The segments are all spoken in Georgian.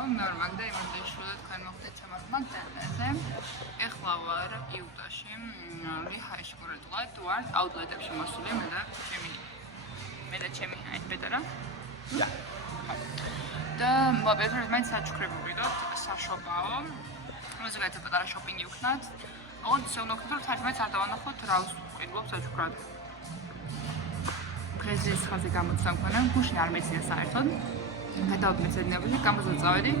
ნორმალდა იმდენ შუა თქვენ მოხდეთ ჩემს მაგდანაზე. ეხლა ვარ იუტაში, ლიჰაიში კონკრეტულად ვარ, აუტლეტებში მოსული მე და ჩემი პეტარა. და მოგეძრეთ მაინც საჩუქრები ვიდოთ, საშობაო. მოზგეთ პატარა შოპინგი ვქნათ. ოღონდ შევნოქნათ რომ საერთოდ არ დავანახოთ რა ვყიდულობ საჩუქრად. დღეს ხაზე გამოცდა მქონდა, გუშინ არ მეცია საერთოდ. გადავმეცედინებოდი, გამოსა წავედი,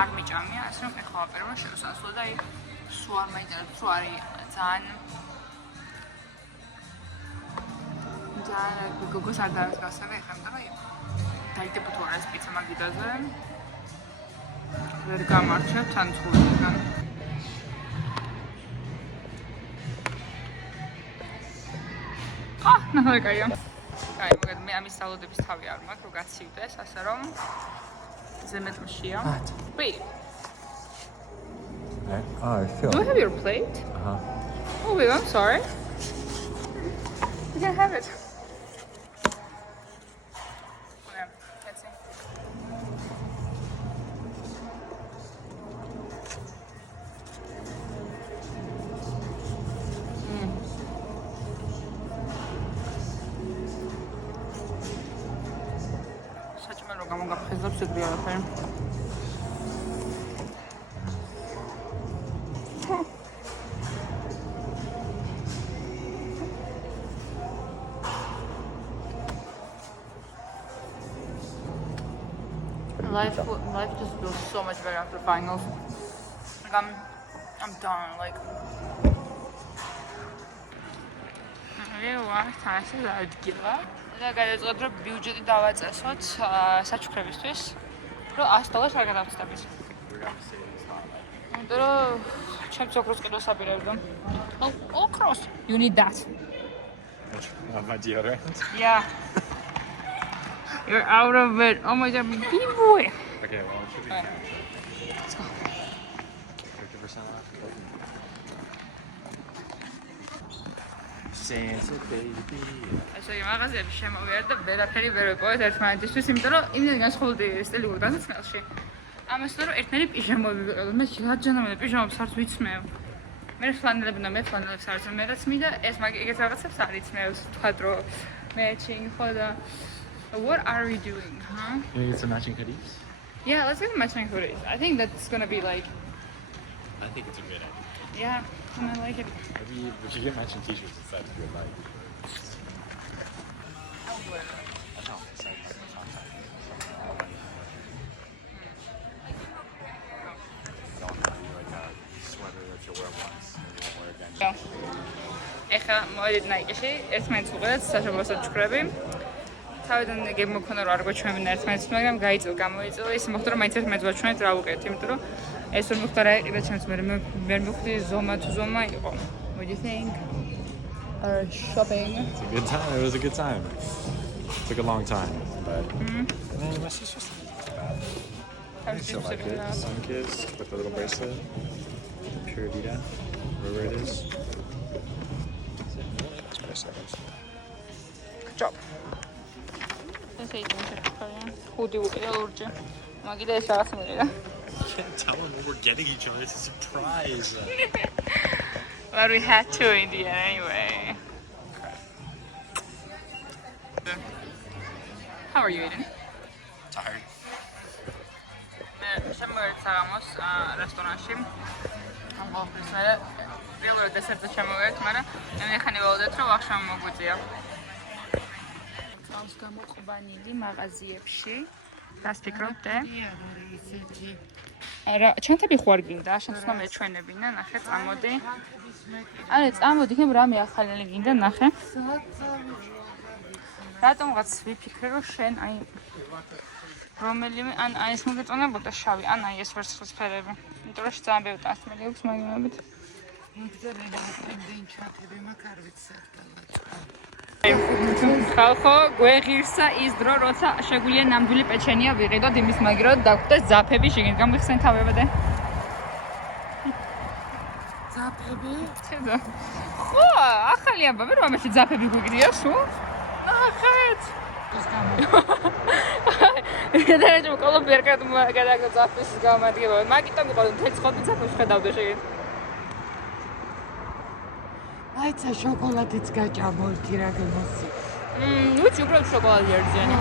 არ მიჭამია, ასე რომ ეხლა ვაპირებო შევსასვლო და იქ სულ არ მაინტერესებს, სულ არის ძალიან გოგოს არ დავესწრები ეხლა და დაიდებო თუ არა ეს პიცა მაგიდაზე. ვერ გამარჩევ თან ცხოველთან. ნახე კაია. კაი, მოგეთ მე ამის სალოდების თავი არ მაქვს, რომ გაცივდეს, ასე რომ ზემეთშია. Wait. Do I have your plate? Oh wait, I'm sorry. You can have it. Okay, let's see. საჭმელო გამოგაფხიზებს ეგრე არაფერი. Life just feels so much better after finals. Like I'm done. Like ადგილა და გადავწყვეტ რომ ბიუჯეტი დავაწესოთ საჩუქრებისთვის, რომ $100 არ გადავწყვეტ. იმიტომ რომ ჩემს ოქროს ყიდვას აპირებდა. ოქროს. You need that. My deodorant? Yeah. You're out of it. Oh my god, big boy. Okay, well, it should be. Let's go. 50% off. Santa baby. ასე მაღაზიებში შემოვიარ და ვერაფერი ვერ ვიპოვეთ ერთმანეთისთვის, იმიტომ რომ იმდენ განსხვავებული სტილი გვაქვს დასაწყისში. ამას რომ ერთნაირი პიჟამები ვიყიდო. მე შეაჯანამე პიჟამებს არც ვიცმევ. მე ფლანელები და მე ფლანელებს არც მერაც მიდა ეს ეგეთ რაღაცებს არ იცმევს. თქვა რომ matching ხო და what are we doing, huh? You want to get some matching hoodies? Yeah, let's get matching hoodies. I think that's gonna be like. I think it's a good idea. Yeah, and I like it. Maybe we should get matching t-shirts instead if you'd like. ეხლა მოვედით ნაიკიში, ერთმანეთს ვუყიდეთ საშობაო საჩუქრები. თავიდან ეგ მქონდა რომ არ გვაჩვენებინა ერთმანეთს, მაგრამ გაიწევ გამოიწევ, ისე მოხდა რომ მაინც ერთმანეთს ვაჩვენეთ რა ვუყიდეთ, იმიტომ რომ ეს ვერ მოხდა რა იყიდა ჩემს მე მივხვდი ზომა თუ ზომა იყო. What do you think? Our shopping. It's a good time. It was a good time. It took a long time, but my sister's not bad. I still like it. Sunkissed with the little bracelet. Pure Vita, wherever it is. Good job. This is hoodie uqida lurჯი. მაგიდა ეს რაღაც მიყიდა. Can't tell them what we're getting each other. It's a surprise. But we had to in the end anyway. How are you eating? Tired. შემოვედი საღამოს რესტორანში. ამბობს მე პირველ დესერტზე შემოვედი, მაგრამ მე ხანი ველოდეთ რომ ახშამ მოგვიწია. წავს გამოყვანილი მაღაზიებში. რას ფიქრობდე? არა, ჩანთები ხوار გინდა, შენ თვითონ მეჩვენებინა, ნახე, წამოდი. არა, წამოდი, იქნებ რამე ახალელი გინდა, ნახე. რატომღაც ვიფიქრე, რომ შენ აი რომელიმე ან აი ეს მოგეწონებოდა შავი, ან აი ეს ვერცხლის ფერები. იმიტომ რომ ძალიან ბევრი ტასმელი აქვს მაგიმებით. ხალხო, გვეღირსა ის დრო, როცა შეგვიძლია ნამდვილი პეჩენია ვიყიდოთ იმის მაგივრად დაგვხვდეს ძაფები შეგენ გამიხსენ თავებადე. ძაფები? ცედა. ხო, ახალი ამბავი რომ ამაში ძაფები გვიგდია სულ? ახეთ. და კოლობერკად გადაგა ზაფის გამადგება. მაგიტომ მიყავდა მთელი ხოთი ზაფის ხედავდა შეგეთ. აიცა შოკოლადიც გაჭამოდი რა გემოსი. ვიცი უბრალოდ შოკოლადი ერთიანი.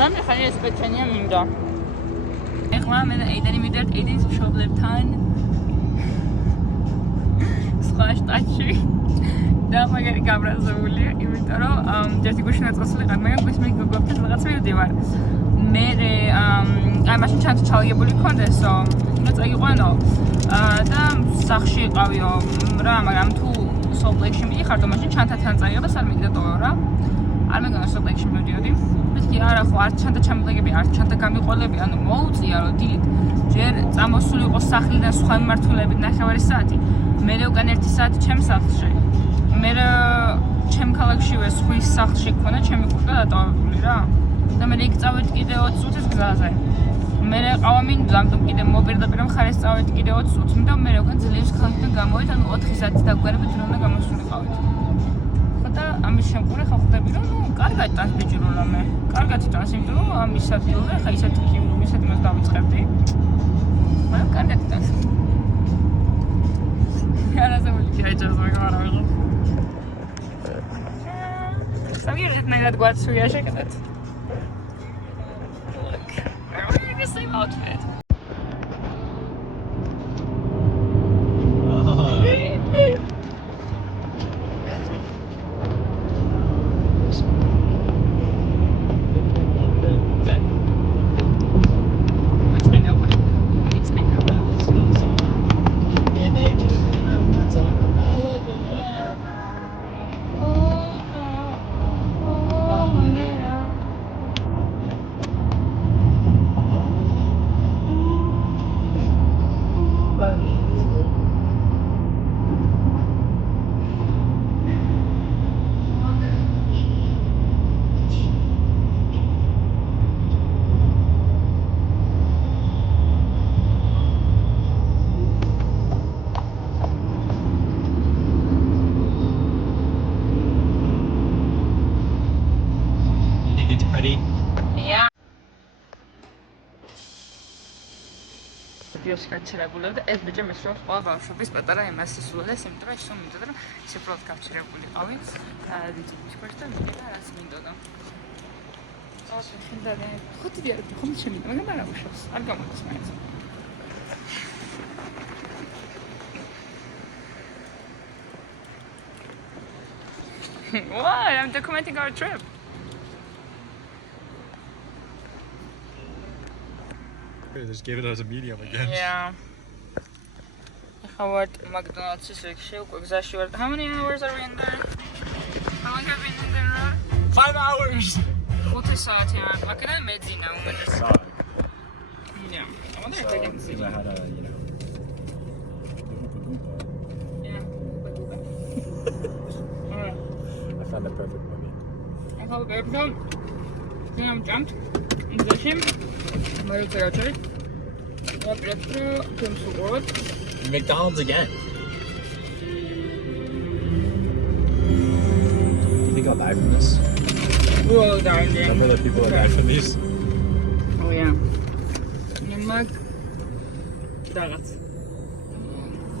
რამე ხანი ეს პეჩენია მინდა. ეხლა მე და ეიდენი მივიდეთ ეიდენის მშობლებთან. სხვა შტატში. და მაგარი გაბრაზებულია, იმიტომ რომ ჯერ გუშინ ნაწყოსლიყარ, მაგრამ გუშინ მე გოგოებთან რაღაც მივდივარ. მე აი მაშინ ჩანთ ჩალგებული კონდესო, უნდა წაიყვანო. და სახში იყავიო რა, მაგრამ თუ სოფლექში მიდიხარ და მაშინ ჩანთთან წაიღო და სად მიდიდაო რა. არ მეგონა სოფლექში მივდიოდი. მეთქი არა ხო, არ ჩანთა ჩამოდგები, არ ჩანთა გამიყოლები, ანუ მოუწია რომ დილით ჯერ წამოსული იყო სახლიდან სხვა მიმართულებით 9 საათი. მე უკან 1 საათი ჩემს სახლში. მე ჩემ ქალაქშივე სხვის სახლში გქონა ჩემი კურტკა დატოვებული რა. და მე იქ წავედი კიდე 20 წუთის გზაზე. მე ყავა მინდა ამიტომ კიდე მოპირდაპირ მხარეს წავედი კიდე 20 წუთს. და მე უკან ძლიერს ქალაქიდან გამოვედი, ანუ 4 საათის დაგვარებით რომ უნდა გამოსულიყავით. ხო და ამის შემკურე ხო ხვდები რომ კარგად ტანს ბიჭრო რამე. კარგად ტანს, იმიტომ რომ ამის ადგილზე ხა ისეთი ისეთი მას დავიწყებდი. მაგრამ კარგად ტანს. არასებული ჩაიჭერს მაგრამ სამიერად ნაირად გვაცვია შეკეთეთ. Look, we're wearing the same outfit. Ready? Yeah. ვიდეოს გაჩერებული და ეს ბიჭი მისვავს ყველა ბავშვობის პატარა იმას ისულეს, იმიტომ რომ ისო მინდოდა რომ ის უბრალოდ გაჩერებულიყავი. დიჯიტის და მითხა რაც მინდოდა. ასე ხინდა და ხუთი დიახ, ხომ შემიძლია, მაგრამ არა უშავს. არ გამოდის მაინც. What? I'm documenting our trip. Just gave it as a medium again. Yeah. Howard McDonald's is exactly. How many hours are we in there? How long have we been in there? 5 hours! What is that? Yeah. I can imagine now. Yeah. I wonder if I can see. Because I had a, Yeah. I found the perfect movie. I have a bear dog. Then I'm jumped in the gym. I'm territory. McDonald's again. You think I'll die from this? We all died there. Remember the people that died from these? Oh yeah. Mag. That's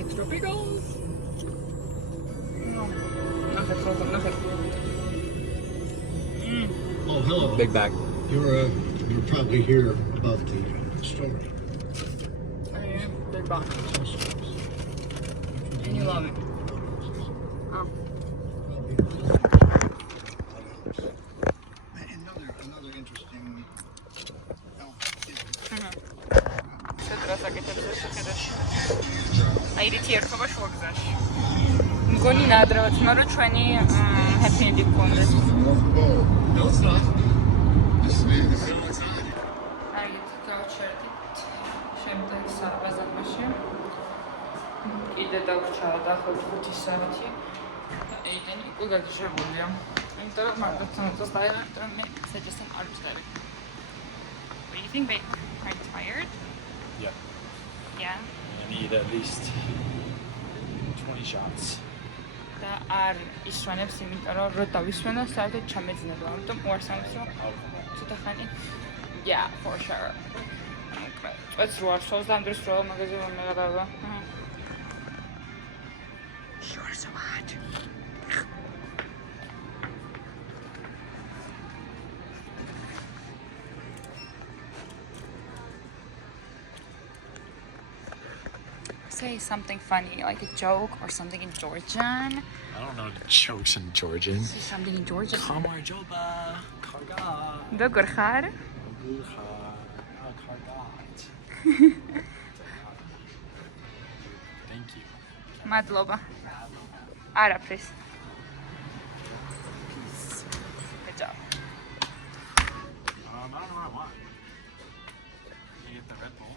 extra pickles. No. Nothing. Oh, hello. Big bag. You're probably here about the story. Oh yeah, big box. And you love it. Oh. Another interesting. აირითი ერთობა შუაგზაში. მგონი ნადრევად, მაგრამ ჩვენი happy ending გქონდეს. No, it's not. აირითი გავჩერდით. შემდეგ საბაზარში. კიდე დავრჩა დაახლოებით 5 საათი. ეიდენი უკვე გაგიჟებულია. იმიტომ რომ მაგათ თვითონ დაერეთ რომ მე საჯესთან არ ვწდები. What do you think, babe? Are you tired? Yeah. Yeah. I need at least 20 shots. და არ ისვენებს, იმიტომ რომ რო დავისვენო, საერთოდ ჩამეძინება, ამიტომ უარსამს რომ ცოტა ხანი Yeah, for sure. Let's rush. So I'm just rolling magazine on the other. You are so hot. Say something funny, like a joke or something in Georgian. I don't know jokes in Georgian. Say something in Georgian. Kamarjoba. Karga. Добрый хар. Thank you. Madloba. Arapris. Good job. I don't know what I want. You get the Red Bull.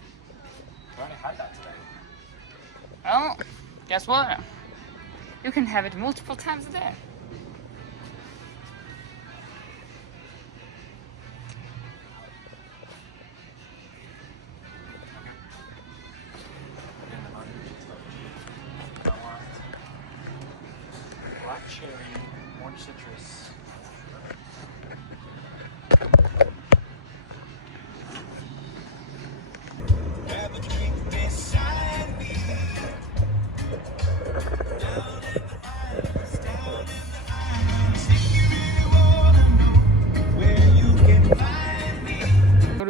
I already had that today. Well, guess what? You can have it multiple times a day. Black cherry, orange citrus.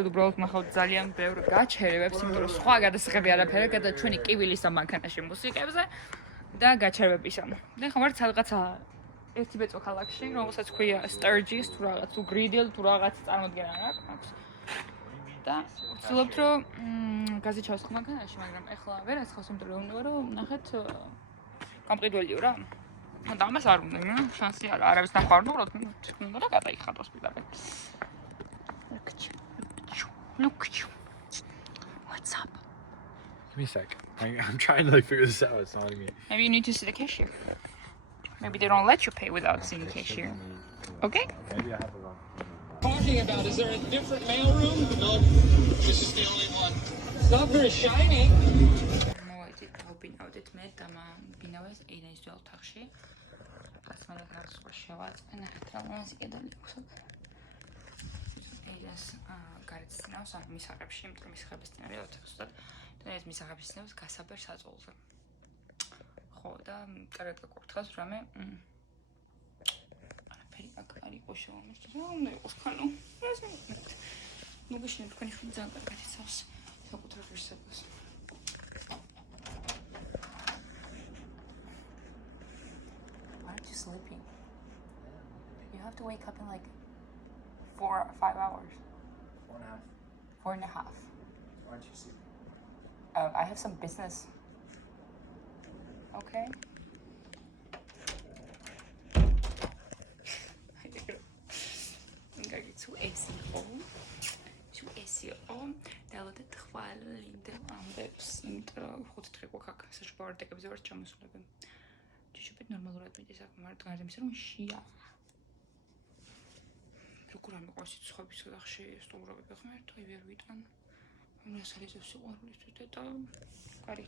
უბრალოდ ნახავთ ძალიან ბევრ გაჩერებებს, იმიტომ რომ სხვა გადასაღები არაფერი გადა ჩვენი კივილის ამ მანქანაში მუსიკებზე და გაჩერებებისა. და ხომ არ რაღაცა ერთი ბეწო ქალაქში, რომელსაც ქვია Sturgis თუ რაღაც თუ Gridel თუ რაღაც წარმოდგენა აქვს. და ვცდილობთ რომ გაზიჩავს ხომ მანქანაში, მაგრამ ეხლა ვერ აცხავს, იმიტომ რომ უნდა რომ ნახეთ გამყიდველიო რა. და ამას არ უნდა, შანსი არა, არავის ნახვა არ უნდა, უბრალოდ უნდა და გადაიხადოს პირდაპირ. Look at you. What's up? Give me a sec. I'm trying to figure this out. It's not letting me. Maybe you need to see the cashier. Maybe they don't let you pay without seeing the cashier. Okay? Maybe I have it wrong. Talking about, is there a different mailroom? No, this is the only one. It's not very shiny. მოვედით, დავბინავდით მე და ბინავეს ეირის ოთახში. გასმადა გასვლა შევაწყე, ნახეთ რა მას კიდევ აქვს. ეირას გარეთ ამ მისაღებში, იმიტომ რომ მისაღების წინარე ოთახს ვსად. და ეს მისაღების წინავს გასაბერ საწოლზე. ხო და კარგად გაკურთხავს რამე. არაფერი აქ არ იყოს შემომჭრა. რა უნდა იყოს ხანო? რას მეკითხეთ? ნუ გიშნით თქვენი შვილი ძალიან კარგად იცავს საკუთარ ღირსებას. Why aren't you sleeping? You have to wake up in like 4 or 5 hours. 4.5. 4.5. Why aren't you sleeping? I have some business. Okay. to SEO. To SEO. დავადეთ ხვალ ლინდ ამბებს, იმიტომ რომ 5 დღე გვაქვს საშუალოებებზე ვარ ჩამოსულები. ჯიშობით ნორმალურად მიდის აქ, მაგრამ გარდა იმისა რომ შია. როგორ არ მეყვარს სიცოცხლების ოთახში სტუმრობები ღმერთო, ვერ ვიტან. მე საერთოდ სიყვარულისთვის და კარი